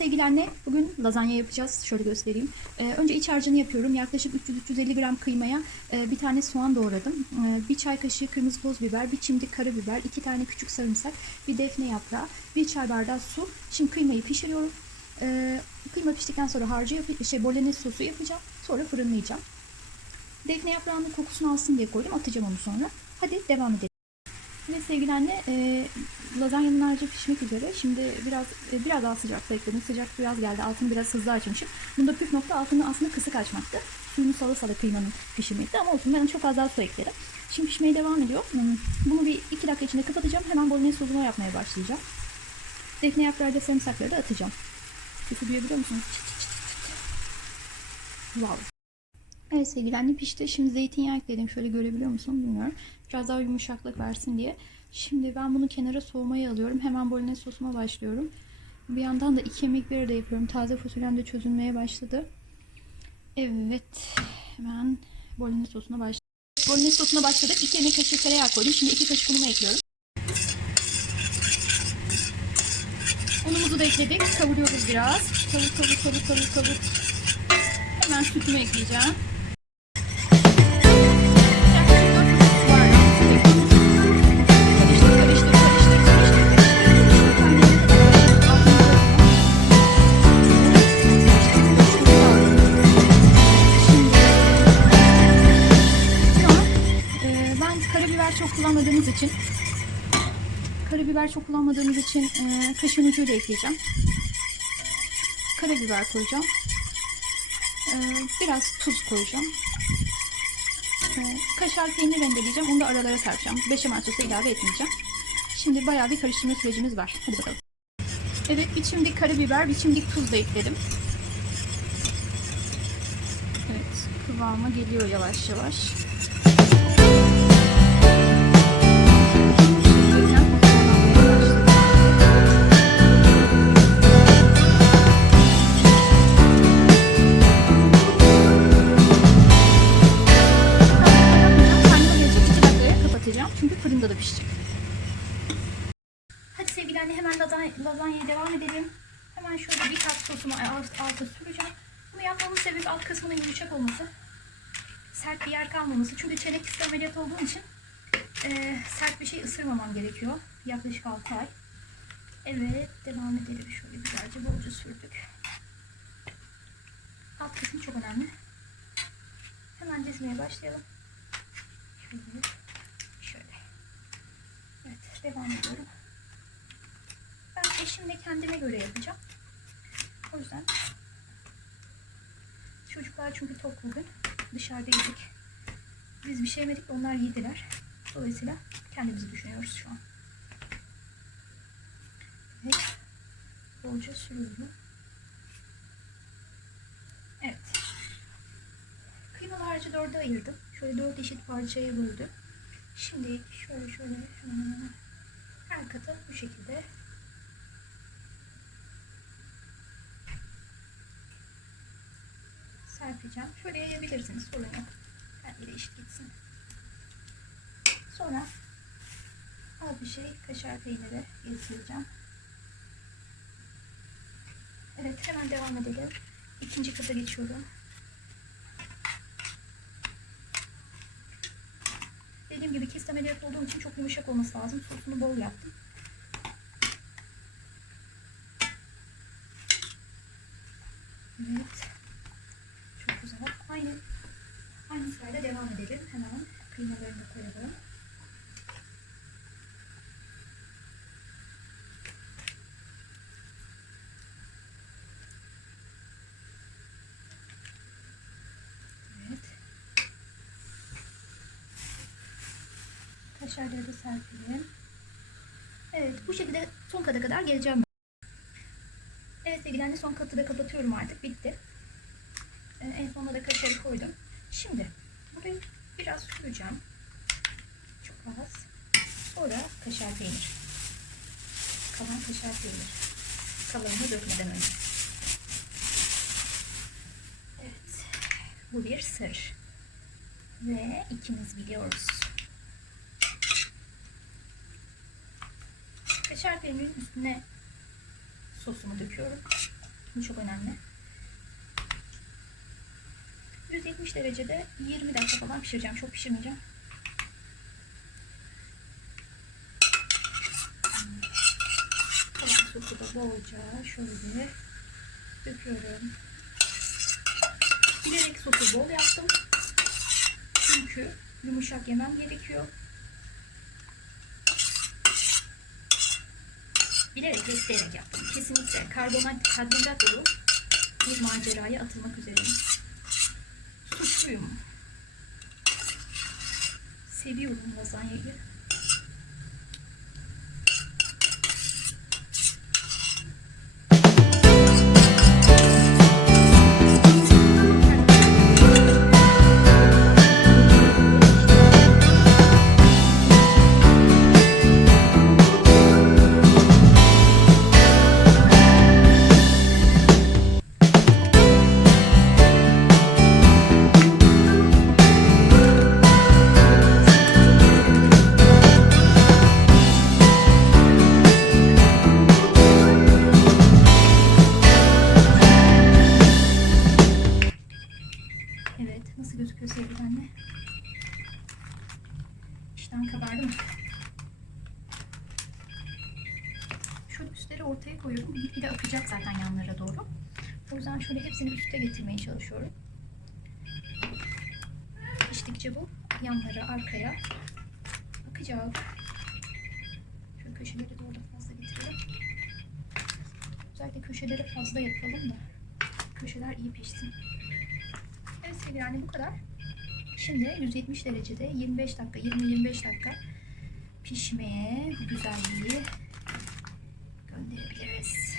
sevgili anne, bugün lazanya yapacağız. Şöyle göstereyim. Ee, önce iç harcını yapıyorum. Yaklaşık 300-350 gram kıymaya e, bir tane soğan doğradım. E, bir çay kaşığı kırmızı toz biber, bir çimdik karabiber, iki tane küçük sarımsak, bir defne yaprağı, bir çay bardağı su. Şimdi kıymayı pişiriyorum. E, kıyma piştikten sonra harcı yap şey bolognese sosu yapacağım. Sonra fırınlayacağım. Defne yaprağının kokusunu alsın diye koydum. Atacağım onu sonra. Hadi devam edelim. Ve sevgili anne, e, lazanyanın harcı pişmek üzere. Şimdi biraz e, biraz daha sıcakta ekledim. Sıcak biraz geldi. Altını biraz hızlı açmışım. Bunda püf nokta altını aslında kısık açmaktı. Suyunu sala sala kıymanın pişirmekti ama olsun ben çok az daha su ekledim. Şimdi pişmeye devam ediyor. Hmm, Bunu bir iki dakika içinde kapatacağım. Hemen bolognese sosunu yapmaya başlayacağım. Defne yaprağı da sarımsakları da atacağım. Sesi duyabiliyor musunuz? Çıt çıt çıt çıt. Wow. Evet sevgili anne pişti. Şimdi zeytinyağı ekledim. Şöyle görebiliyor musun bilmiyorum. Biraz daha yumuşaklık versin diye. Şimdi ben bunu kenara soğumaya alıyorum. Hemen bolognese sosuma başlıyorum. Bir yandan da iki yemek bir arada yapıyorum. Taze fasulyem de çözülmeye başladı. Evet. Hemen bolognese sosuna başladım. Bolognese sosuna başladık. 2 yemek kaşığı tereyağı koydum. Şimdi 2 kaşık unumu ekliyorum. Unumuzu da ekledik. Kavuruyoruz biraz. Kavur kavur kavur kavur kavur. Hemen sütümü ekleyeceğim. İçin karabiber çok kullanmadığımız için e, kaşın ucuyla ekleyeceğim. Karabiber koyacağım. Ee, biraz tuz koyacağım. Ee, kaşar peynir rendeleyeceğim. Onu da aralara serpeceğim. Beşamel sosu ilave etmeyeceğim. Şimdi bayağı bir karıştırma sürecimiz var. Hadi bakalım. Evet bir çimdik karabiber, bir çimdik tuz da ekledim. Evet kıvama geliyor yavaş yavaş. Lazanyaya devam edelim. Hemen şöyle bir kat sosumu alt, alta süreceğim. Bunu yapmamın sebebi alt kısmının yumuşak olması. Sert bir yer kalmaması. Çünkü çenek kısa ameliyat olduğum için e, sert bir şey ısırmamam gerekiyor. Yaklaşık 6 ay. Evet devam edelim. Şöyle güzelce bolca sürdük. Alt kısmı çok önemli. Hemen dizmeye başlayalım. Şöyle. Şöyle. Evet devam ediyorum. Eşimle kendime göre yapacağım. O yüzden çocuklar çünkü tok bugün. Dışarıda yedik. Biz bir şey yemedik onlar yediler. Dolayısıyla kendimizi düşünüyoruz şu an. Evet. Bolca sürüyorum. Evet. Kıymalı harcı dörde ayırdım. Şöyle dört eşit parçaya böldüm. Şimdi şöyle şöyle her katı bu şekilde serpeceğim. Şöyle yayabilirsiniz sorun yok. Yere eşit gitsin. Sonra az bir şey kaşar peyniri getireceğim. Evet hemen devam edelim. İkinci kata geçiyorum. Dediğim gibi kist ameliyat olduğum için çok yumuşak olması lazım. Sosunu bol yaptım. Evet. Çok güzel. Aynı aynı sırayla devam edelim. Kıymalarını koyalım. Evet. Kaşarları da serpelim. Evet bu şekilde son kata kadar geleceğim. Evet sevgili anne son katı da kapatıyorum artık. Bitti. Ee, en sonunda da kaşarı koydum. Şimdi biraz süreceğim. Çok az. Sonra kaşar peynir. Kalan kaşar peynir. Kalanını dökmeden önce. Evet. Bu bir sır. Ve ikimiz biliyoruz. Kaşar peynirin üstüne sosumu döküyorum. Bu çok önemli. 170 derecede 20 dakika falan pişireceğim. Çok pişirmeyeceğim. Sosu da bolca şöyle döküyorum. Bilerek sosu bol yaptım. Çünkü yumuşak yemem gerekiyor. Bilerek ve isteyerek yaptım. Kesinlikle karbonat, karbonhidrat dolu bir maceraya atılmak üzereyim. Suçluyum. Seviyorum lazanyayı. Şöyle ortaya koyuyorum. Bir de akacak zaten yanlara doğru. O yüzden şöyle hepsini üste getirmeye çalışıyorum. Piştikçe bu yanlara, arkaya akacak. Şöyle köşeleri doğru fazla getirelim. Özellikle köşeleri fazla yapalım da köşeler iyi pişsin. Evet sevgili anne bu kadar. Şimdi 170 derecede 25 dakika 20-25 dakika pişmeye bu güzelliği There is.